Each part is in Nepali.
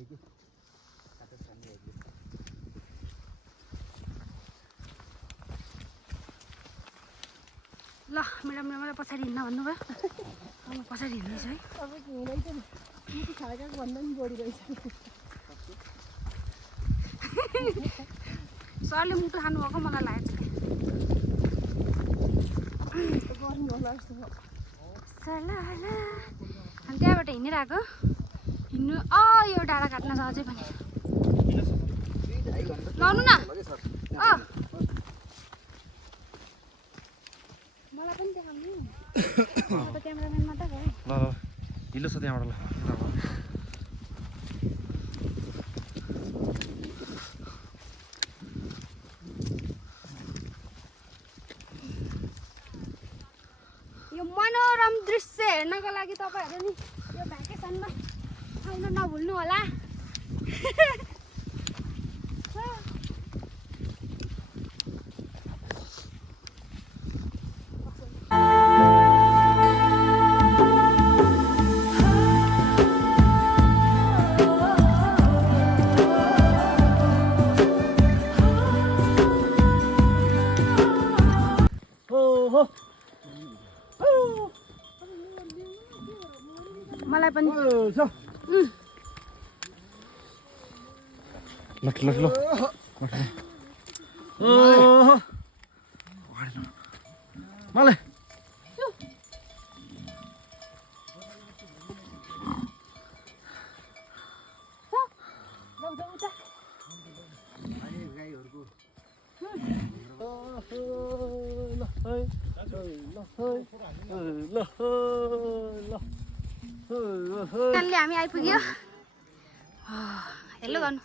ल म्याडम मलाई पछाडि हिँड्न भन्नुभयो अब म पछाडि हिँड्दैछु है तपाईँको हिँड्दैछ नि मुटु खाएको भन्दा पनि बढी रहेछ सरले मुटु खानुभएको मलाई लागेको छ गर्नु होला जस्तो भयो अनि त्यहाँबाट हिँडिरहेको हिँड्नु यो डाँडा काट्न सजै पनि लाउनु न मलाई पनि देखाउनु त क्यामेराम्यान मात्रै भयो ल ढिलो छ त्यहाँबाट ल यो मनोरम दृश्य हेर्नको लागि तपाईँहरू नि यो भ्याकेसनमा आउन नभुल्नु होला मलाई पनि मलाई हामी आइपुग्यो हेलो गर्नु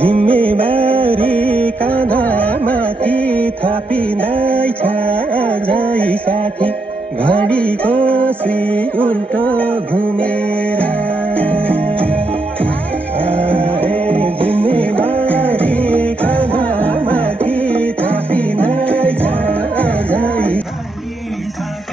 जिम्मेवारी काँधामाथि थपिँदैछ अझै साथी घडीको सी उल्टो घुमेर जिम्मेवारी काँधामाथि थपिँदैछ अझै घडीको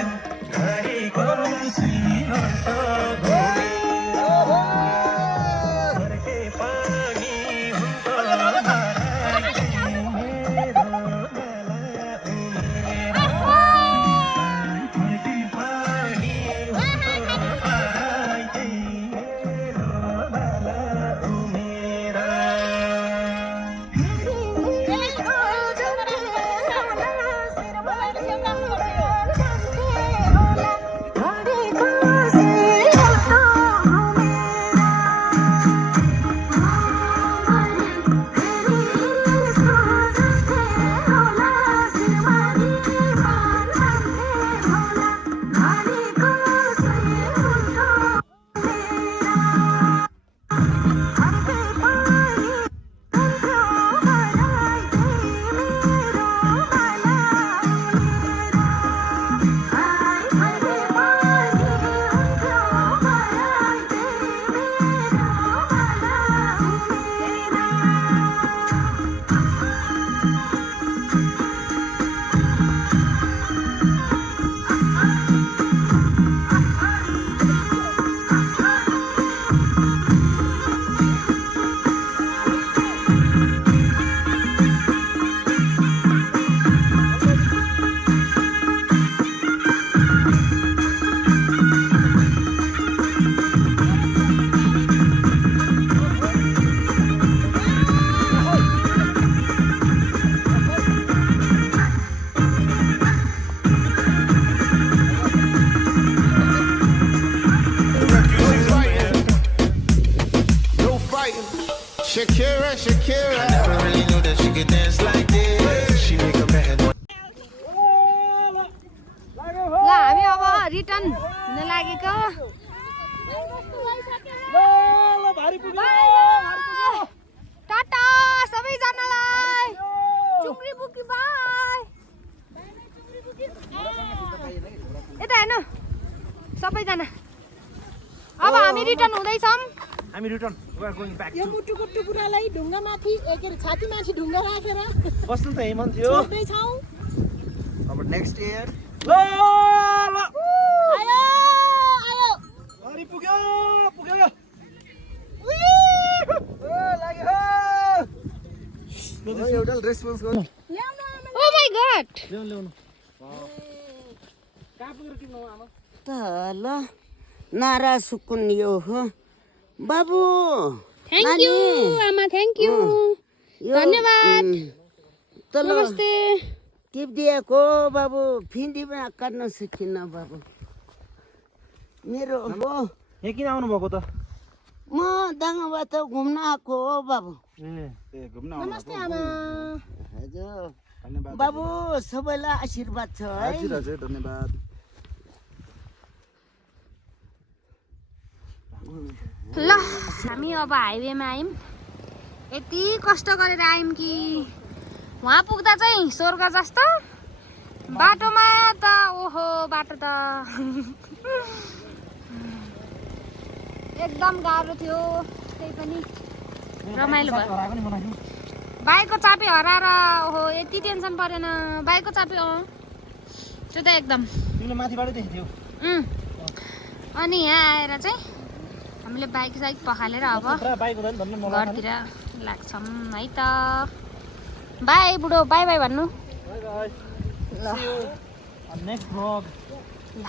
सी उल्टो Shakira, Shakira. I never really knew that she could dance like this. She make a man. ल हामी अब रिटर्न हुन लागेको टाटा सबैजनालाई चुक्री बुकी बाई यता हेर्नु सबैजना अब हामी रिटर्न हुँदैछौँ हामी return we are going back यो टु मुटुको टुकुरालाई ढुङ्गामाथि के अरे छातीमाथि ढुङ्गा राखेर बस्नु त हेमन थियो छोड्दैछौँ। अब नेक्स्ट इयर ल ल आयो आयो अरे पुग्यो पुग्यो एउटा रेस्पोन्स गर्नु ल्याउनु आमा। ओ माय गॉड ल्याउनु ल्याउनु कहाँ पुगेर किन्नु आमा ल नारा सुकुन यो हो बाबु थ्याङ्क यू आमा थ्याङ्क यू धन्यवाद तल नमस्ते टिप दिएको बाबु फिन्दीमा काट्न सकिनँ बाबु मेरो हो यहाँ किन आउनु भएको त म दाङबाट घुम्न आएको हो बाबु ए घुम्न नमस्ते आमा। हजुर बाबु सबैलाई आशीर्वाद छ है हजुर धन्यवाद ल हामी अब हाइवेमा आयौँ यति कष्ट गरेर आयौँ कि वहाँ पुग्दा चाहिँ स्वर्ग जस्तो बाटोमा त ओहो बाटो त एकदम गाह्रो थियो त्यही पनि रमाइलो भयो बाइकको चाबी हराएर ओहो यति टेन्सन परेन बाइकको चाबी त्यो त एकदम तिमीले माथिबाट देख्थ्यौ अनि यहाँ आएर चाहिँ हामीले बाइक साइक पखालेर अब बाइक हुँदैन भन्नु मलाई घरतिर लाग्छौँ है त बाई बुढो बाई बाई भन्नु नेक्स्ट ब्लग ल